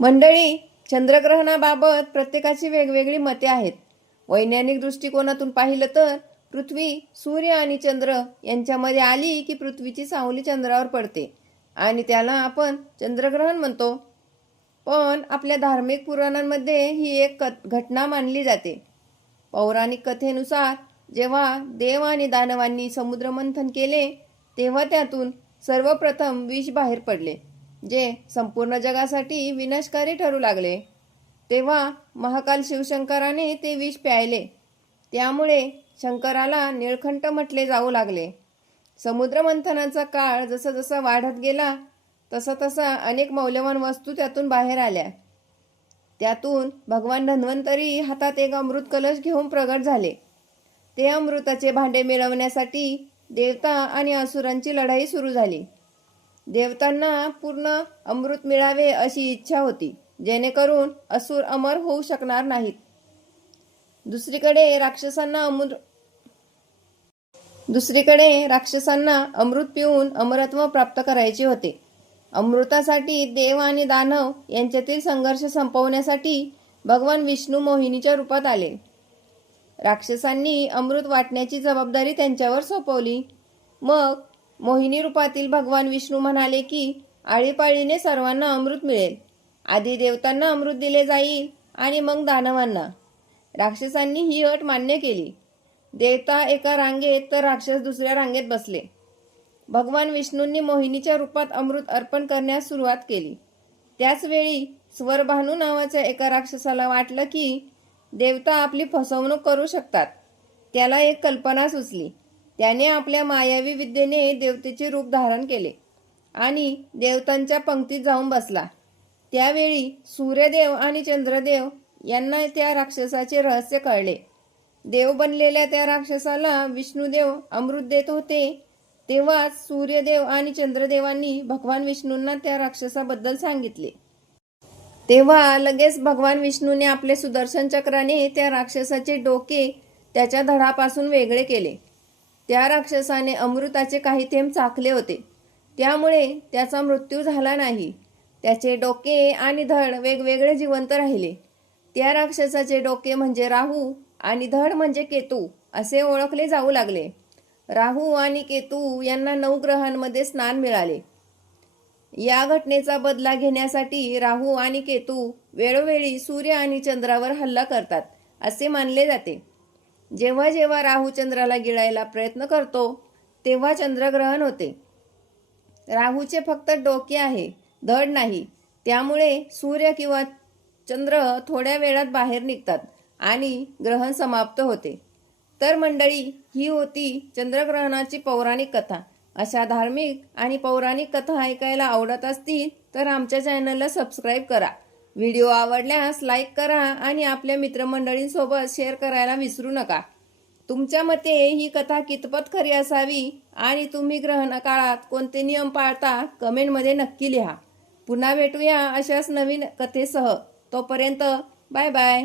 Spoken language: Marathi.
मंडळी चंद्रग्रहणाबाबत प्रत्येकाची वेगवेगळी मते आहेत. वैज्ञानिक दृष्टिकोनातून पाहिलं तर पृथ्वी सूर्य आणि चंद्र यांच्यामध्ये आली की पृथ्वीची सावली चंद्रावर पडते आणि त्याला आपण चंद्रग्रहण म्हणतो. पण आपल्या धार्मिक पुराणांमध्ये ही एक कथ घटना मानली जाते. पौराणिक कथेनुसार जेव्हा देव आणि दानवांनी समुद्रमंथन केले तेव्हा त्यातून सर्वप्रथम विष बाहेर पडले. जे संपूर्ण जगासाठी विनाशकारी ठरू लागले. तेव्हा महाकाल शिवशंकराने ते विष प्यायले. त्यामुळे शंकराला निळखंठ म्हटले जाऊ लागले. समुद्रमंथनाचा काळ जसा जसा वाढत गेला तसा तसा अनेक मौल्यवान वस्तू त्यातून बाहेर आल्या. त्यातून भगवान धन्वंतरी हातात एक अमृत कलश घेऊन प्रगट झाले. ते अमृताचे भांडे मिळवण्यासाठी देवता आणि असुरांची लढाई सुरू झाली. देवतांना पूर्ण अमृत मिळावे अशी इच्छा होती जेणेकरून असुर अमर होऊ शकणार नाहीत. दुसरीकडे राक्षसांना अमृत दुसरीकडे राक्षसांना अमृत पिऊन अमरत्व प्राप्त करायचे होते. अमृतासाठी देव आणि दानव यांच्यातील संघर्ष संपवण्यासाठी भगवान विष्णू मोहिनीच्या रूपात आले. राक्षसांनी अमृत वाटण्याची जबाबदारी त्यांच्यावर सोपवली. मग मोहिनी रूपातील भगवान विष्णू म्हणाले की आळीपाळीने सर्वांना अमृत मिळेल. आधी देवतांना अमृत दिले जाईल आणि मग दानवांना. राक्षसांनी ही अट मान्य केली. देवता एका रांगेत तर राक्षस दुसऱ्या रांगेत बसले. भगवान विष्णूंनी मोहिनीच्या रूपात अमृत अर्पण करण्यास सुरुवात केली. त्याचवेळी स्वरभानू नावाच्या एका राक्षसाला वाटलं की देवता आपली फसवणूक करू शकतात. त्याला एक कल्पना सुचली. त्याने आपल्या मायावी विद्येने देवतेचे रूप धारण केले आणि देवतांच्या पंक्तीत जाऊन बसला. त्यावेळी सूर्यदेव आणि चंद्रदेव यांना त्या राक्षसाचे रहस्य कळले. देव बनलेल्या त्या राक्षसाला विष्णुदेव अमृत देत होते. तेव्हाच सूर्यदेव आणि चंद्रदेवांनी भगवान विष्णूंना त्या राक्षसाबद्दल सांगितले. तेव्हा लगेच भगवान विष्णूने आपले सुदर्शन चक्राने त्या राक्षसाचे डोके त्याच्या धडापासून वेगळे केले. त्या राक्षसाने अमृताचे काही थेंब चाकले होते. त्यामुळे त्याचा मृत्यू झाला नाही. त्याचे डोके आणि धड वेगवेगळे जिवंत राहिले. त्या राक्षसाचे डोके म्हणजे राहू आणि धड म्हणजे केतू असे ओळखले जाऊ लागले. राहू आणि केतू यांना नऊ ग्रहांमध्ये स्नान मिळाले. या घटनेचा बदला घेण्यासाठी राहू आणि केतू वेळोवेळी सूर्य आणि चंद्रावर हल्ला करतात असे मानले जाते. जेव्हा जेव्हा राहू चंद्राला गिळायला प्रयत्न करतो तेव्हा चंद्रग्रहण होते. राहूचे फक्त डोके आहे धड नाही. त्यामुळे सूर्य किंवा चंद्र थोड्या वेळात बाहेर निघतात आणि ग्रहण समाप्त होते. तर मंडळी ही होती चंद्रग्रहणाची पौराणिक कथा. अशा धार्मिक आणि पौराणिक कथा ऐकायला आवडत असतील तर आमच्या चॅनलला सबस्क्राईब करा. व्हिडिओ आवडल्यास लाईक करा आणि आपल्या मित्रमंडळींसोबत शेअर करायला विसरू नका. तुमच्या मते ही कथा कितपत खरी असावी आणि तुम्ही ग्रहण काळात कोणते नियम पाळता कमेंटमध्ये नक्की लिहा. पुन्हा भेटूया अशाच नवीन कथेसह. तोपर्यंत बाय बाय.